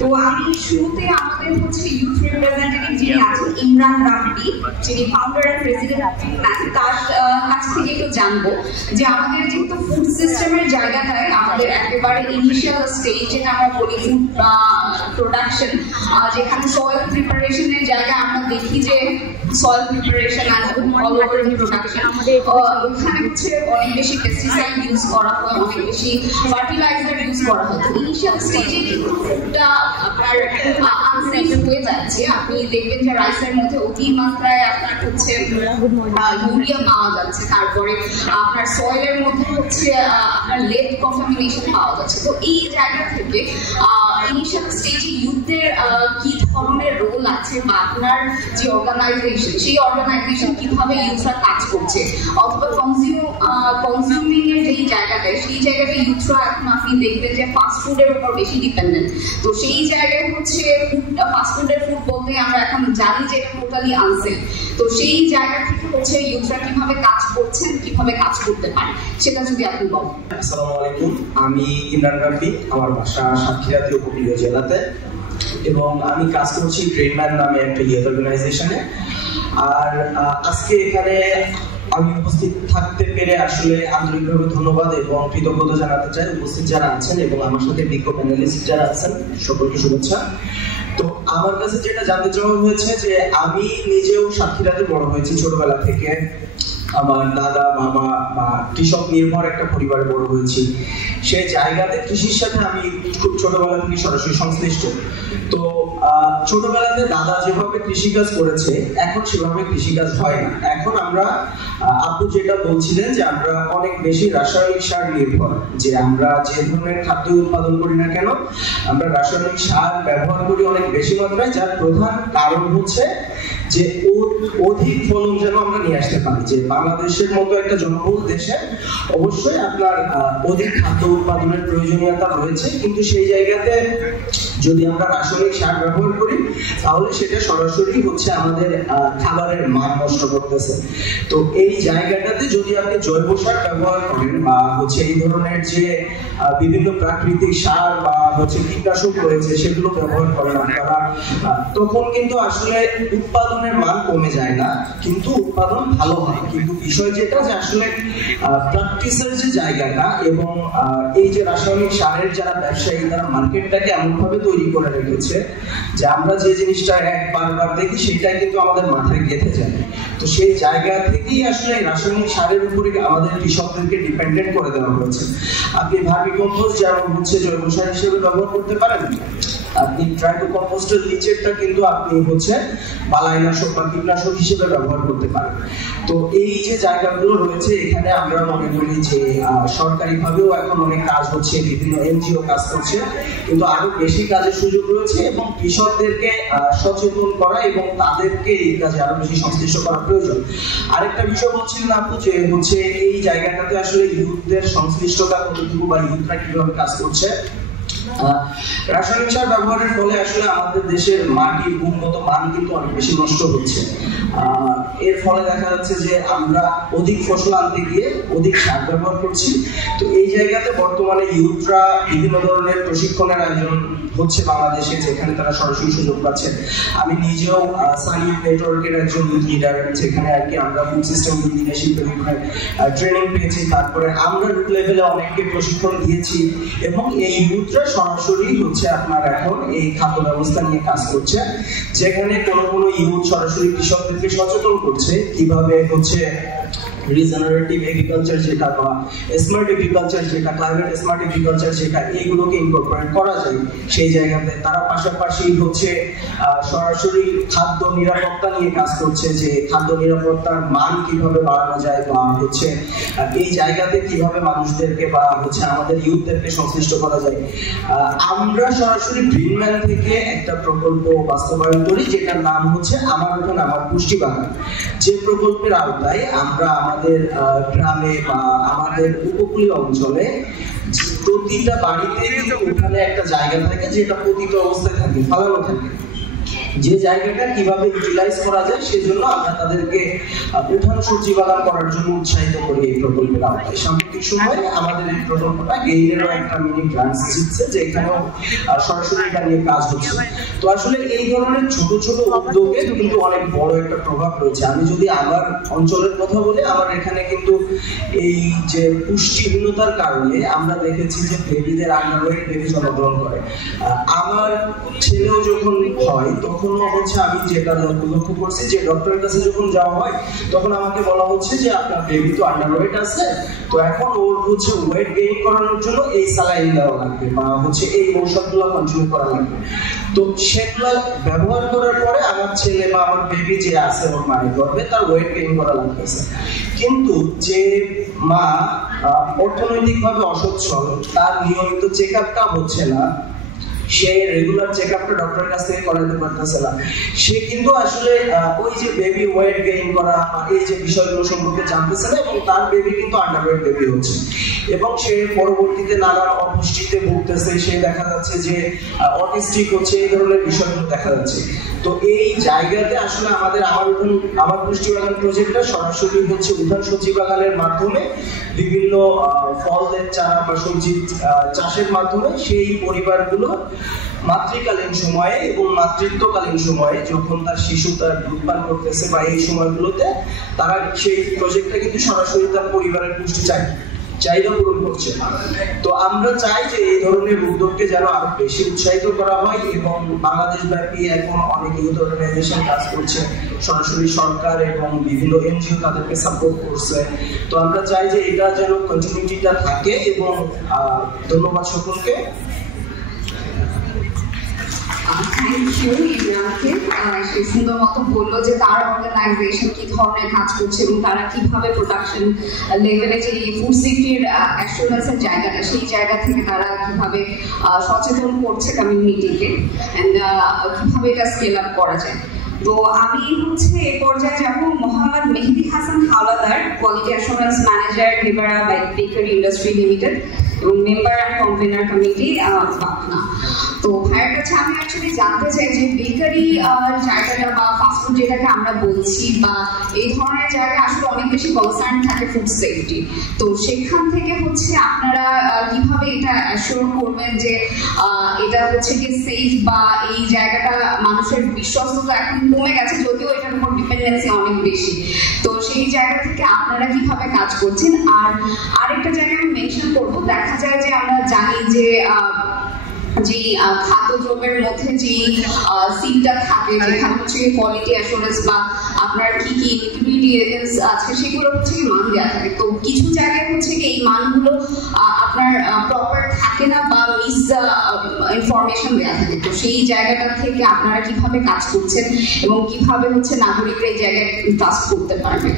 তো আমি শুরুতে আমাদের হচ্ছে ইউথ রিপ্রেজেন্টেটিভ যিনি আছেন ইমরান রাফি, যিনি ফাউন্ডার এন্ড প্রেসিডেন্ট, তার কাছ থেকে একটু জানবো যে আমাদের যেহেতু ফুড সিস্টেমের জায়গাটায় আমাদের একেবারে ইনিশিয়াল স্টেজ যেটা আমরা বলি ফুড প্রোডাকশন, যেখানে সয়েল প্রিপারেশনের জায়গায় আমরা দেখি যে soil preparation and all over production ওখানে হচ্ছে অনেক বেশি পেস্টিসাইড ইউজ করা হয়, অনেক বেশি ফার্টিলাইজার ইউজ করা হয়। তো ইনিশিয়াল স্টেজে কিন্তু ফুডটা আপনার আনসেফ হয়ে যাচ্ছে। আপনি দেখবেন যে রাইসের মধ্যে অতি মাত্রায় আপনার হচ্ছে ইউরিয়া পাওয়া যাচ্ছে, তারপরে আপনার সয়েলের মধ্যে হচ্ছে আপনার লেড কনটামিনেশন পাওয়া যাচ্ছে। তো এই জায়গা থেকে ইনিশিয়াল স্টেজে ইউথদের কি ধরনের রোল আছে বা আপনার যে অর্গানাইজেশন, সেই অর্গানাইজেশন কিভাবে ইউথরা কাজ করছে, অথবা কনজিউমিং এর যেই জায়গাটায় সেই জায়গাটায় ইউথরা এখন আপনি দেখবেন যে ফাস্ট ফুডের উপর বেশি ডিপেন্ডেন্ট। তো সেই জায়গায় হচ্ছে ফাস্ট ফুডের ফুড বলতে আমরা এখন জানি যে এটা টোটালি আনসেফ। তো সেই জায়গা থেকে হচ্ছে ইউথরা কিভাবে কাজ করছেন, কিভাবে কাজ করতে পারে, সেটা যদি আপনি বলেন। আসসালামু আলাইকুম, আমি ইমরান রাফি, আমার বাসা সাতক্ষীরা উপকূলীয় জেলাতে, এবং আমি কাজ করছি ট্রেডম্যান নামে একটা ইউথ অর্গানাইজেশনে। আর আজকে এখানে আমি উপস্থিত থাকতে পেরে আসলে আন্তরিকভাবে ধন্যবাদ এবং কৃতজ্ঞতা জানাতে চাই উপস্থিত যারা আছেন এবং আমার সাথে বিজ্ঞ প্যানেলিস্ট যারা আছেন, সকলকে শুভেচ্ছা। তো আমার কাছে যেটা জানতে চাওয়া হয়েছে যে আমি নিজেও সাতক্ষীরাতে বড় হয়েছি ছোটবেলা থেকে। আমার দাদা বাবা বা কৃষক নির্ভর একটা পরিবারে বড় হয়েছি। সেই জায়গাতে কৃষির সাথে আমি খুব ছোটবেলা থেকে সরাসরি সংশ্লিষ্ট। তো ছোটবেলাতে দাদা যেভাবে কৃষিকাজ করেছে এখন সেভাবে কৃষিকাজ হয় না। এখন আমরা আপু যেটা বলছিলেন যে আমরা অনেক বেশি রাসায়নিক সার নির্ভর, যে আমরা যে ধরনের খাদ্য উৎপাদন করি না কেন আমরা রাসায়নিক সার ব্যবহার করি অনেক বেশি মাত্রায়, যার প্রধান কারণ হচ্ছে যে অধিক ফলন যেন আমরা নিয়ে আসতে পারি। যে বাংলাদেশের মতো একটা জনবহুল দেশে অবশ্যই আপনার অধিক খাদ্য উৎপাদনের প্রয়োজনীয়তা রয়েছে, কিন্তু সেই জায়গাতে যদি আমরা রাসায়নিক সার ব্যবহার করি তাহলে সেটা সরাসরি হচ্ছে আমাদের খাবারের মান নষ্ট করতেছে। তো এই জায়গাটাতে যদি আপনি জৈব সার ব্যবহার করেন বা হচ্ছে এই ধরনের যে বিভিন্ন প্রাকৃতিক সার বা হচ্ছে কীটনাশক রয়েছে সেগুলো ব্যবহার করেন আপনারা, তখন কিন্তু আসলে উৎপাদনের মান কমে যায় না, কিন্তু উৎপাদন ভালো হয়। কিন্তু বিষয় যেটা যে আসলে প্র্যাকটিসের যে জায়গাটা এবং এই যে রাসায়নিক সারের যারা ব্যবসায়ী তারা মার্কেটটাকে এমনভাবে তৈরি করে রেখেছে যে আমরা যে জিনিসটা বারবার দেখি সেটাই কিন্তু আমাদের মাথায় গেঁথে যায়। তো সেই জায়গা থেকেই আসলে রাসায়নিক সারের উপরে আমাদের কৃষকদেরকে ডিপেন্ডেন্ট করে দেওয়া হয়েছে। আপনি ভার্মি কম্পোস্ট যেমন হচ্ছে জৈব সার হিসেবে ব্যবহার করতে পারেন, আপনি ট্রাইকো কম্পোস্টের নিচেরটা কিন্তু আপনি হচ্ছে বালাইনাশক বা কীটনাশক হিসেবে ব্যবহার করতে পারেন। তো এই যে জায়গাগুলো রয়েছে এখানে আমরা মনে করি যে সরকারিভাবেও এখন অনেক কাজ হচ্ছে, বিভিন্ন এনজিও কাজ করছে, কিন্তু আরো বেশি কাজের সুযোগ রয়েছে এবং কৃষকদেরকে সচেতন করা এবং তাদেরকে এই কাজে আরো বেশি সংশ্লিষ্ট করা প্রয়োজন। আরেকটা বিষয় বলছিলেন আপু যে হচ্ছে এই জায়গাটাতে আসলে ইউথদের সংশ্লিষ্টতা কতটুকু বা ইউথরা কিভাবে কাজ করছে। রাসায়নিক সার ব্যবহারের ফলে আসলে আমাদের দেশের মাটির গুণগত মান কিন্তু অনেক বেশি নষ্ট হচ্ছে। এর ফলে দেখা যাচ্ছে যে আমরা অধিক ফসল আনতে গিয়ে অধিক সার ব্যবহার করছি। তো এই জায়গাতে বর্তমানে ইউথরা বিভিন্ন ধরনের প্রশিক্ষণের আয়োজন হচ্ছে বাংলাদেশে, যেখানে তারা সরাসরি সুযোগ পাচ্ছে। আমি নিজেও সানি নেটওয়ার্কের একজন ইউথ লিডার, যেখানে আর কি আমরা ফুড সিস্টেম লিডারশিপের বিষয়ে ট্রেনিং পেয়েছি। তারপরে আমরা রুট লেভেলে অনেককে প্রশিক্ষণ দিয়েছি এবং এই ইউথরা সরাসরি হচ্ছে আপনার এখন এই খাদ্য ব্যবস্থা নিয়ে কাজ করছে, যেখানে কোনো ইউথ সরাসরি কৃষকদেরকে সচেতন করছে কিভাবে হচ্ছে রিজেনারেটিভ এগ্রিকালচার যেটা বা স্মার্ট এগ্রিকালচার যেটা, ক্লাইমেট স্মার্ট এগ্রিকালচার যেটা, এইগুলোকে ইনকর্পোরেট করা যায় সেই জায়গাতে। তারা পাশাপাশি হচ্ছে সরাসরি খাদ্য নিরাপত্তা নিয়ে কাজ করছে, যে খাদ্য নিরাপত্তার মান কিভাবে বাড়ানো যায় বা হচ্ছে এই জায়গাতে কিভাবে মানুষদেরকে বা হচ্ছে আমাদের ইউথদেরকে সংশ্লিষ্ট করা যায়। আমরা সরাসরি গ্রিনম্যান থেকে একটা প্রকল্প বাস্তবায়ন করি যেটার নাম হচ্ছে আমার উঠান আমার পুষ্টি বাগান। যে প্রকল্পের আওতায় আমরা আমাদের গ্রামে বা আমাদের উপকূলীয় অঞ্চলে প্রতিটা বাড়িতে উঠানে একটা জায়গা থাকে যেটা পতিত অবস্থায় থাকে, ফালানো থাকে। যে জায়গাটা কিভাবে ইউটিলাইজ করা যায় সেজন্য আমরা তাদেরকে উঠান সবজি বাগান করার জন্য উৎসাহিত করি এই প্রকল্পের আওতায়। সাম্প্রতিক সময়ে আমাদের এই প্রকল্পটা গেইনেরও একটা মিনি ব্রাঞ্চ দিচ্ছে, যেখানেও সরাসরি এটা নিয়ে কাজ হচ্ছে। তো আসলে এই ধরনের ছোট ছোট উদ্যোগে কিন্তু অনেক বড় একটা প্রভাব রয়েছে। আমি যদি আমার অঞ্চলের কথা বলি, আমার এখানে কিন্তু এই যে পুষ্টিহীনতার কারণে আমরা দেখেছি যে বেবিদের আন্ডারওয়েট বেবি জন্মগ্রহণ করে। আমার ছেলেও যখন হয় তখনও হচ্ছে আমি যেটা লক্ষ্য করছি যে ডক্টরের কাছে যখন যাওয়া হয় তখন আমাকে বলা হচ্ছে যে আপনার বেবি তো আন্ডারওয়েট আছে, তো এখন ওর হচ্ছে ওয়েট গেইন করানোর জন্য এই স্যালাইন দেওয়া লাগবে বা হচ্ছে এই ঔষধগুলো কন্টিনিউ করা লাগবে। তো সেগুলো ব্যবহার করার পরে আমার ছেলে বা আমার বেবি যে আছে ওর মায়ের গর্ভে তার ওয়েট গেইন করা লাগতেছে। কিন্তু যে মা অর্থনৈতিকভাবে অসচ্ছল, তার নিয়মিত চেক আপটা হচ্ছে না, সে রেগুলার চেক আপটা ডক্টরের কাছ থেকে করাতে পারতেছে না, সে কিন্তু আসলে ওই যে বেবি ওয়েট গেইন করা এই যে বিষয়গুলো সম্পর্কে জানতেছে না, এবং তার বেবি কিন্তু আন্ডারওয়েট বেবি হচ্ছে এবং সে পরবর্তীতে নানান অপুষ্টিতে ভুগতেছে, সে দেখা যাচ্ছে যে অটিস্টিক হচ্ছে, এই ধরনের বিষয়গুলো দেখা যাচ্ছে। তো এই জায়গাতে আসলে আমার পুষ্টি বাগান প্রজেক্টটা সরাসরি হচ্ছে উঠান সবজি বাগানের মাধ্যমে বিভিন্ন ফলের চারা বা সবজি চাষের মাধ্যমে সেই পরিবারগুলো মাতৃকালীন সময়ে এবং মাতৃত্বকালীন সময়ে যখন তার শিশু তার দুধপান করতেছে বা এই সময়গুলোতে তারা সেই প্রজেক্টটা কিন্তু সরাসরি তার পরিবারের পুষ্টি চাহিদা পূরণ করছে। তো আমরা চাই যে এই ধরনের উদ্যোগকে যেন আরো বেশি উৎসাহিত করা হয়, এবং বাংলাদেশ ব্যাপী এখন অনেক ইউথ অর্গানাইজেশন কাজ করছে, সরাসরি সরকার এবং বিভিন্ন এনজিও তাদেরকে সাপোর্ট করছে। তো আমরা চাই যে এটা যেন কন্টিনিউটিটা থাকে, এবং ধন্যবাদ সকলকে। Thank you ইমরানকে। সে সুন্দর মতো বললো যে তার অর্গানাইজেশন কি ধরনের কাজ করছে এবং তারা কিভাবে প্রোডাকশন লেভেলে যে ফুড সেফটির অ্যাসুরেন্সের জায়গাটা, সেই জায়গা থেকে তারা কিভাবে সচেতন করছে কমিউনিটিকে, অ্যান্ড কিভাবে এটা স্কেল আপ করা যায়। তো আমি হচ্ছে এই পর্যায়ে যাব Mohammad Mehedi Hasan Howlader, quality assurance manager Hebara bakery industry limited এবং member and convener committee Patna. তো ভাইয়ের কাছে আমি অ্যাকচুয়ালি জানতে চাই যে বেকারি জায়গাটা বা ফাস্টফুড যেটাকে আমরা বলছি বা এই ধরনের জায়গায় আসলে অনেক বেশি কনসার্ন থাকে ফুড সেফটি। তো সেখান থেকে হচ্ছে আপনারা কিভাবে এটা অ্যাসিওর করবেন যে এটা হচ্ছে কি সেফ, বা এই জায়গাটা মানুষের বিশ্বস্ততা এখন কমে গেছে যদিও এটার উপর ডিপেন্ডেন্সি অনেক বেশি, তো সেই জায়গা থেকে আপনারা কিভাবে কাজ করছেন? আর আরেকটা জায়গায় আমি মেনশন করবো, দেখা যায় যে আমরা জানি যে যে খাদ্যদ্রব্যের মধ্যে যে সিলটা থাকে, যেখানে হচ্ছে কোয়ালিটি অ্যাসুরেন্স বা আপনার কি কি ইনগ্রিডিয়েন্টস আছে সেগুলো হচ্ছে মান দেওয়া থাকে। তো কিছু জায়গায় হচ্ছে কি এই মানগুলো আপনার প্রপার থাকে না বা মিস ইনফরমেশন দেওয়া থাকে। তো সেই জায়গাটা থেকে আপনারা কিভাবে কাজ করছেন এবং কিভাবে হচ্ছে নাগরিকরা এই জায়গায় ট্রাস্ট করতে পারবে?